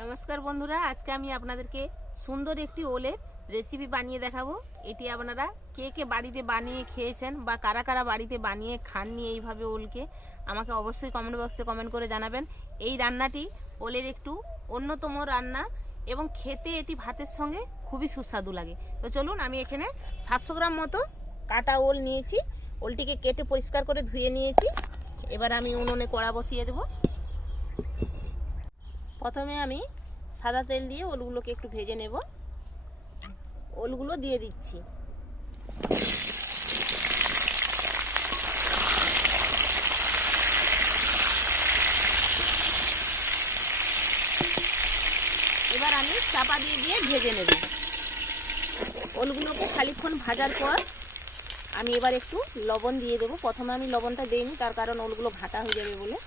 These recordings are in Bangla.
নমস্কার বন্ধুরা, আজকে আমি আপনাদেরকে সুন্দর একটি ওলের রেসিপি বানিয়ে দেখাবো। এটি আপনারা কে কে বাড়িতে বানিয়ে খেয়েছেন বা কারা কারা বাড়িতে বানিয়ে খাননি এইভাবে ওলকে, আমাকে অবশ্যই কমেন্ট বক্সে কমেন্ট করে জানাবেন। এই রান্নাটি ওলের একটু অন্যতম রান্না এবং খেতে এটি ভাতের সঙ্গে খুবই সুস্বাদু লাগে। তো চলুন, আমি এখানে সাতশো গ্রাম মতো কাটা ওল নিয়েছি। ওলটিকে কেটে পরিষ্কার করে ধুয়ে নিয়েছি। এবার আমি উনুনে কড়া বসিয়ে দেবো। প্রথমে আমি সাদা তেল দিয়ে ওলগুলোকে একটু ভেজে নেব। ওলগুলো দিয়ে দিচ্ছি। এবার আমি চাপা দিয়ে দিয়ে ভেজে নেব। ওলগুলোকে খানিকক্ষণ ভাজার পর আমি এবার একটু লবণ দিয়ে দেবো। প্রথমে আমি লবণটা দিইনি, তার কারণ ওলগুলো ঘাটা হয়ে যাবে বলে।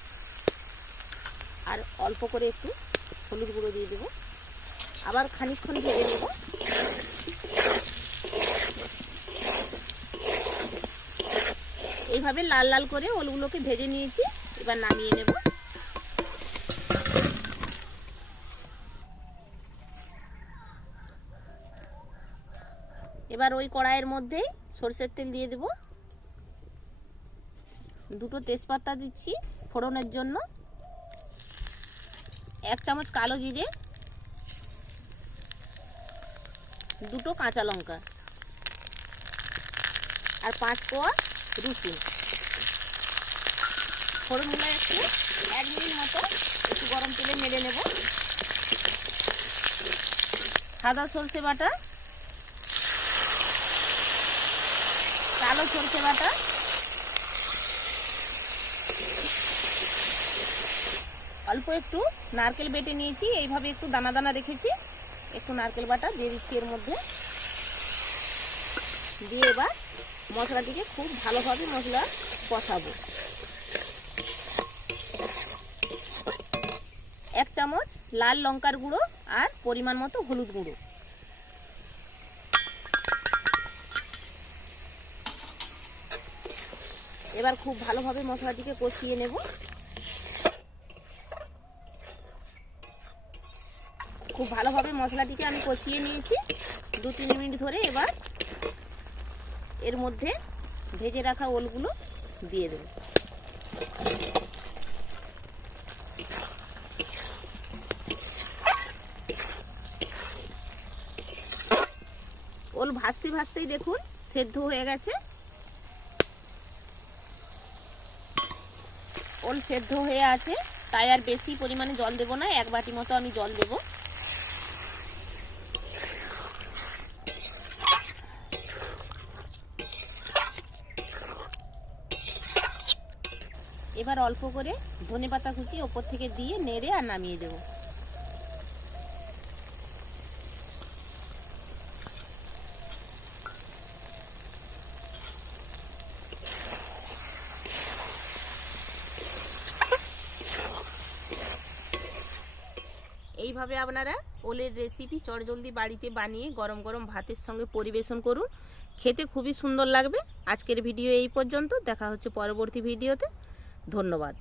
আর অল্প করে একটু হলুদ গুঁড়ো দিয়ে দেবো। আবার খানিকক্ষণ ভেজে নেব। এইভাবে লাল লাল করে ওলগুলোকে ভেজে নিয়েছি, এবার নামিয়ে নেব। এবার ওই কড়াইয়ের মধ্যেই সরষের তেল দিয়ে দেব। দুটো তেজপাতা দিচ্ছি ফোড়নের জন্য। এক চামচ কালো জিরে, দুটো কাঁচা লঙ্কা আর পাঁচ কোয়া রসুন। ফোড়নগুলো একটু, এক মিনিট মতো একটু গরম তেলে মেরে নেব। সাদা সর্ষে বাটা, কালো সর্ষে বাটা অল্প একটু নারকেল বেটে নিয়েছি, এইভাবে একটু দানা দানা রেখেছি। একটু নারকেল বাটা দিয়ে দিচ্ছি এর মধ্যে। দিয়ে এবার মশলাটিকে খুব ভালোভাবে মশলা কষাবো। এক চামচ লাল লঙ্কার গুঁড়ো আর পরিমাণ মতো হলুদ গুঁড়ো। এবার খুব ভালোভাবে মশলাটিকে কষিয়ে নেব। খুব ভালোভাবে মশলাটিকে আমি কষিয়ে নিয়েছি। দু তিন মিনিট ধরে এবার এর মধ্যে ভেজে রাখা ওলগুলো দিয়ে দেব। ওল ভাজতে ভাজতেই দেখুন সেদ্ধ হয়ে গেছে। ওল সেদ্ধ হয়ে আছে, তাই আর বেশি পরিমাণে জল দেব না, এক বাটি মতো আমি জল দেবো। এবার অল্প করে ধনে পাতা কুচি ওপর থেকে দিয়ে নেড়ে আর নামিয়ে দেব। এইভাবে আপনারা ওলের রেসিপি চটজলদি বাড়িতে বানিয়ে গরম গরম ভাতের সঙ্গে পরিবেশন করুন। খেতে খুবই সুন্দর লাগবে। আজকের ভিডিও এই পর্যন্ত। দেখা হচ্ছে পরবর্তী ভিডিওতে। ধন্যবাদ।